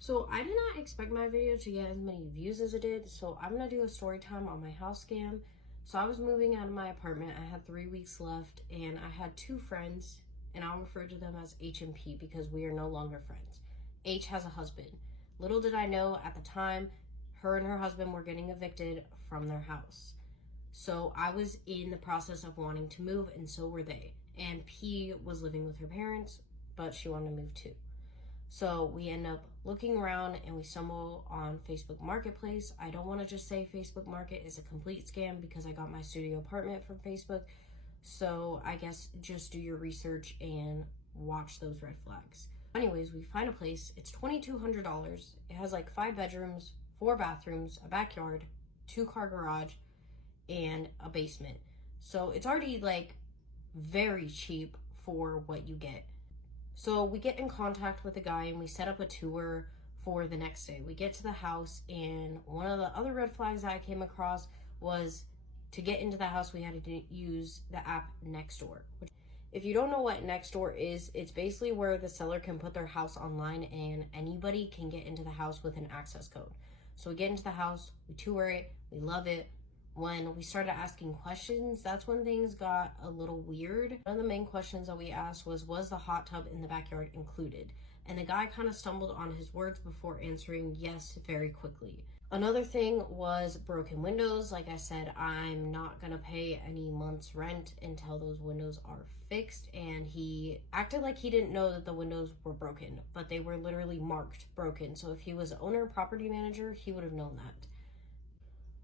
So I did not expect my video to get as many views as it did, so I'm gonna do a story time on my house scam. So I was moving out of my apartment. I had 3 weeks left, and I had two friends, and I'll refer to them as H and P because we are no longer friends. H has a husband. Little did I know at the time, her and her husband were getting evicted from their house. So I was in the process of wanting to move, and so were they. And P was living with her parents, but she wanted to move too. So we end up looking around and we stumble on Facebook Marketplace. I don't want to just say Facebook Market is a complete scam because I got my studio apartment from Facebook. So I guess just do your research and watch those red flags. Anyways, we find a place. It's $2,200. It has like 5 bedrooms, 4 bathrooms, a backyard, 2-car garage, and a basement. So it's already like very cheap for what you get. So we get in contact with the guy and we set up a tour for the next day. We get to the house, and one of the other red flags that I came across was to get into the house, we had to use the app Nextdoor. If you don't know what Nextdoor is, it's basically where the seller can put their house online and anybody can get into the house with an access code. So we get into the house, we tour it, we love it. When we started asking questions, that's when things got a little weird. One of the main questions that we asked was the hot tub in the backyard included? And the guy kind of stumbled on his words before answering yes very quickly. Another thing was broken windows. Like I said, I'm not gonna pay any month's rent until those windows are fixed. And he acted like he didn't know that the windows were broken, but they were literally marked broken. So if he was owner property manager, he would have known that.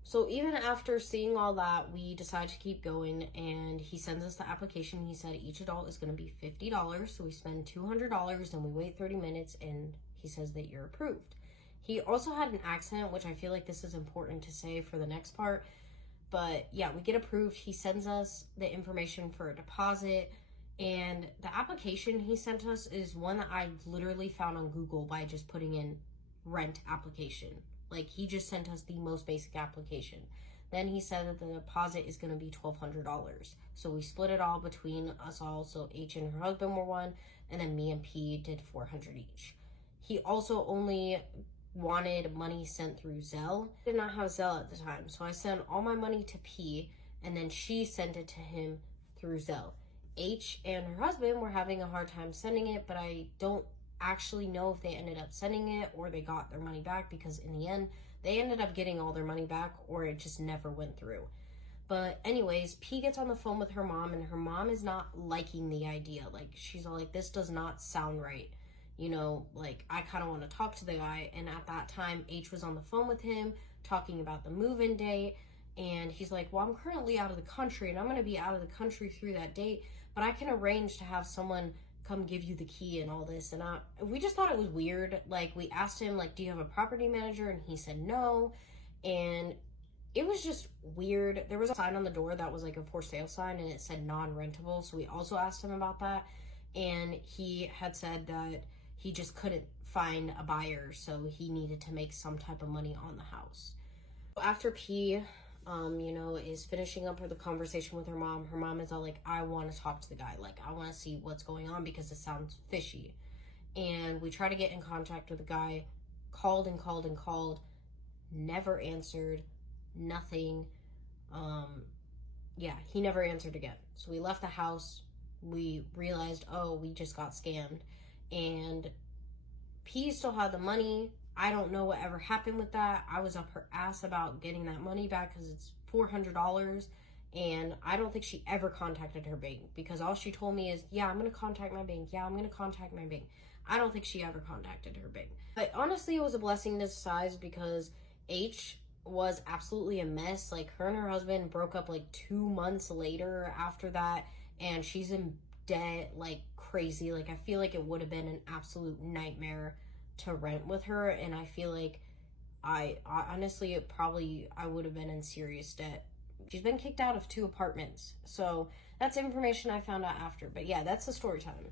So even after seeing all that, we decided to keep going, and he sends us the application. He said each adult is going to be $50. So we spend $200 and we wait 30 minutes and he says that you're approved. He also had an accent, which I feel like this is important to say for the next part. But yeah, we get approved. He sends us the information for a deposit, and the application he sent us is one that I literally found on Google by just putting in rent application. Like, he just sent us the most basic application. Then he said that the deposit is going to be $1,200. So we split it all between us all. So H and her husband were one, and then me and P did $400 each. He also only wanted money sent through Zelle. I did not have Zelle at the time, so I sent all my money to P, and then she sent it to him through Zelle. H and her husband were having a hard time sending it, but I don't actually know if they ended up sending it or they got their money back, because in the end they ended up getting all their money back, or it just never went through. But anyways, P gets on the phone with her mom, and her mom is not liking the idea. Like, she's all like, this does not sound right, you know, like, I kind of want to talk to the guy. And at that time, H was on the phone with him talking about the move-in date, and he's like, well, I'm currently out of the country and I'm going to be out of the country through that date, but I can arrange to have someone come give you the key and all this. And we just thought it was weird. Like, we asked him, like, do you have a property manager? And he said no. And it was just weird. There was a sign on the door that was like a for sale sign, and it said non-rentable. So we also asked him about that. And he had said that he just couldn't find a buyer, so he needed to make some type of money on the house. After P, is finishing up the conversation with her mom is all like, I want to talk to the guy. Like, I want to see what's going on because it sounds fishy. And we try to get in contact with the guy, called and called and called, never answered, nothing. He never answered again. So we left the house. We realized, oh, we just got scammed. And P still had the money. I don't know what ever happened with that. I was up her ass about getting that money back because it's $400. And I don't think she ever contacted her bank, because all she told me is, yeah, I'm going to contact my bank. Yeah, I'm going to contact my bank. I don't think she ever contacted her bank. But honestly, it was a blessing in disguise, because H was absolutely a mess. Like, her and her husband broke up like 2 months later after that. And she's in debt like crazy. Like, I feel like it would have been an absolute nightmare to rent with her, and I feel like I honestly, I would have been in serious debt. She's been kicked out of 2 apartments. So that's information I found out after. But yeah, that's the story time.